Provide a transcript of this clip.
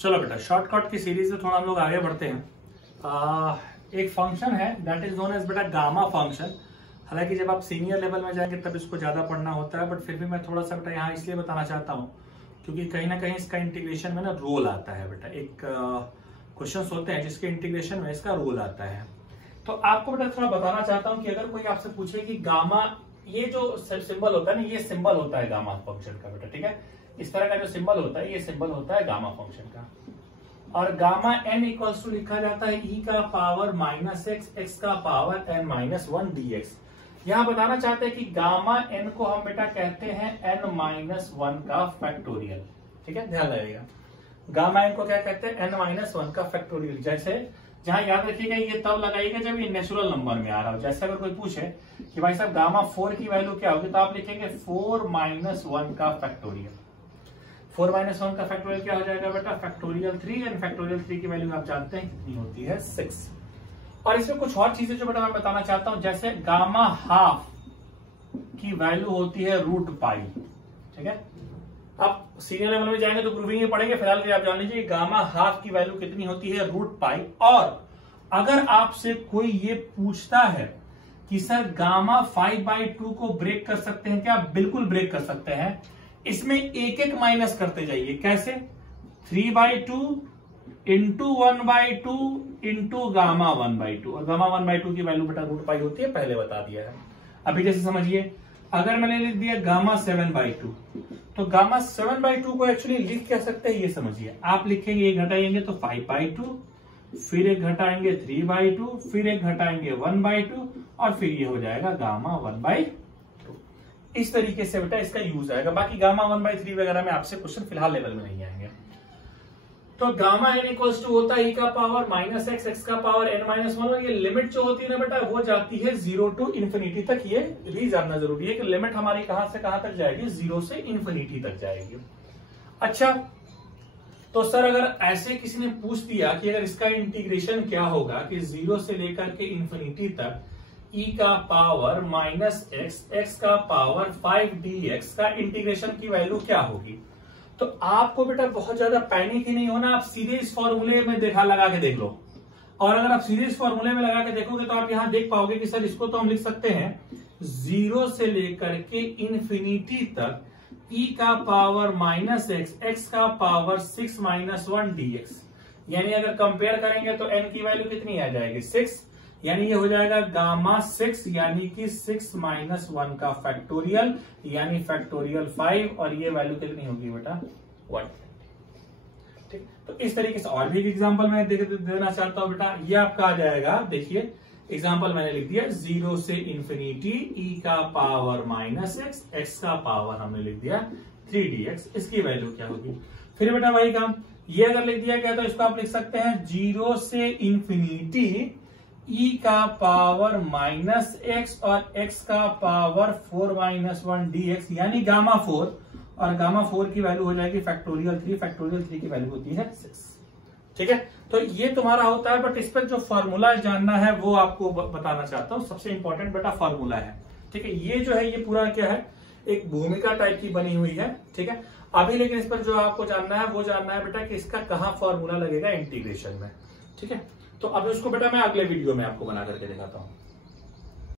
चलो बेटा, शॉर्टकट की सीरीज में थोड़ा हम लोग आगे बढ़ते हैं। एक फंक्शन है दैट इज नोन एज बेटा गामा फंक्शन। हालांकि जब आप सीनियर लेवल में जाएंगे तब इसको ज्यादा पढ़ना होता है, बट फिर भी मैं थोड़ा सा बेटा यहाँ इसलिए बताना चाहता हूँ क्योंकि कहीं ना कहीं इसका इंटीग्रेशन में ना रोल आता है बेटा। एक क्वेश्चंस होते हैं जिसके इंटीग्रेशन में इसका रोल आता है। तो आपको बेटा थोड़ा बताना चाहता हूँ कि अगर कोई आपसे पूछे कि गामा, ये जो सिंबल होता है ना, ये सिंबल होता है गामा फंक्शन का बेटा, ठीक है। इस तरह का जो सिंबल होता है ये सिंबल होता है गामा फंक्शन का। और गामा n इक्वल्स टू लिखा जाता है e का पावर माइनस x का पावर n माइनस 1 dx। यहां बताना चाहते हैं कि गामा n को हम बेटा कहते हैं n माइनस 1 का फैक्टोरियल, ठीक है, ध्यान रखिएगा। गामा n को क्या कहते हैं? n माइनस 1 का फैक्टोरियल। जैसे जहां याद रखिएगा ये तब लगाइएगा जब ये नेचुरल नंबर में आ रहा हो। जैसे अगर कोई पूछे कि भाई साहब गामा 4 की वैल्यू क्या होगी, तो आप लिखेंगे 4 माइनस 1 का फैक्टोरियल। 4 माइनस 1 का फैक्टोरियल क्या हो जाएगा बेटा? फैक्टोरियल 3। एंड फैक्टोरियल 3 की वैल्यू आप जानते हैं कितनी होती है? 6। और इसमें कुछ और चीजें जो बेटा मैं बताना चाहता हूं, जैसे गामा हाफ की वैल्यू होती है रूट पाई, ठीक है। अब सीनियर लेवल में जाएंगे तो प्रूविंग ये पढ़ेंगे, फिलहाल के आप जान लीजिए गामा हाफ की वैल्यू कितनी होती है? Root pi. और अगर आपसे कोई ये पूछता है कि सर गामा 5/2 को ब्रेक कर सकते हैं क्या? बिल्कुल ब्रेक कर सकते हैं। इसमें एक एक माइनस करते जाइए। कैसे? 3/2 इंटू 1/2 इंटू गामा 1/2। और गामा 1/2 की वैल्यू बेटा रूट पाई होती है, पहले बता दिया है। अभी जैसे समझिए, अगर मैंने लिख दिया गामा 7/2, तो गामा 7/2 को एक्चुअली लिख क्या सकते हैं ये समझिए। आप लिखेंगे, एक घटाएंगे तो 5/2, फिर एक घटाएंगे 3/2, फिर एक घटाएंगे 1/2, और फिर ये हो जाएगा गामा 1/2। इस तरीके से बेटा इसका यूज आएगा। बाकी गामा 1/3 वगैरह में आपसे क्वेश्चन फिलहाल लेवल में नहीं आएंगे। तो गामा n इक्वल्स टू होता है e का पावर माइनस x का पावर n माइनस 1। और ये लिमिट जो होती है ना बेटा, वो जाती है 0 टू इन्फिनिटी तक। ये भी जानना जरूरी है कि लिमिट हमारी कहां से कहां तक जाएगी? 0 से इन्फिनिटी तक जाएगी। अच्छा, तो सर अगर ऐसे किसी ने पूछ दिया कि अगर इसका इंटीग्रेशन क्या होगा कि 0 से लेकर के इन्फिनिटी तक e का पावर माइनस x का पावर 5 dx का इंटीग्रेशन की वैल्यू क्या होगी, तो आपको बेटा बहुत ज्यादा पैनिक ही नहीं होना। आप सीधे इस फॉर्मूले में लगा के देख लो। और अगर आप सीधे इस फॉर्मूले में लगा के देखोगे तो आप यहां देख पाओगे कि सर इसको तो हम लिख सकते हैं 0 से लेकर के इन्फिनिटी तक e का पावर माइनस x का पावर 6 माइनस 1 dx। यानी अगर कंपेयर करेंगे तो n की वैल्यू कितनी आ जाएगी? 6। यानी ये हो जाएगा गामा 6, यानी कि 6 माइनस 1 का फैक्टोरियल, यानी फैक्टोरियल 5। और ये वैल्यू कितनी होगी बेटा? 1। ठीक, तो इस तरीके से और भी एक एग्जांपल मैं देना चाहता हूं बेटा। ये आपका आ जाएगा, देखिए एग्जांपल मैंने लिख दिया 0 से इन्फिनिटी e का पावर माइनस x का पावर हमने लिख दिया 3 dx। इसकी वैल्यू क्या होगी? फिर बेटा वही काम, ये अगर लिख दिया गया तो इसको आप लिख सकते हैं 0 से इन्फिनिटी e का पावर माइनस x और x का पावर 4 माइनस 1 dx, यानी गामा 4। और गामा 4 की वैल्यू हो जाएगी फैक्टोरियल 3। फैक्टोरियल 3 की वैल्यू होती है 6। ठीक है, तो ये तुम्हारा होता है। बट इस पर जो फॉर्मूला जानना है वो आपको बताना चाहता हूं। सबसे इंपॉर्टेंट बेटा फॉर्मूला है, ठीक है। ये जो है ये पूरा क्या है? एक भूमिका टाइप की बनी हुई है, ठीक है। अभी लेकिन इस पर जो आपको जानना है वो जानना है बेटा कि इसका कहां फॉर्मूला लगेगा इंटीग्रेशन में, ठीक है। तो अब उसको बेटा मैं अगले वीडियो में आपको बना करके दिखाता हूं।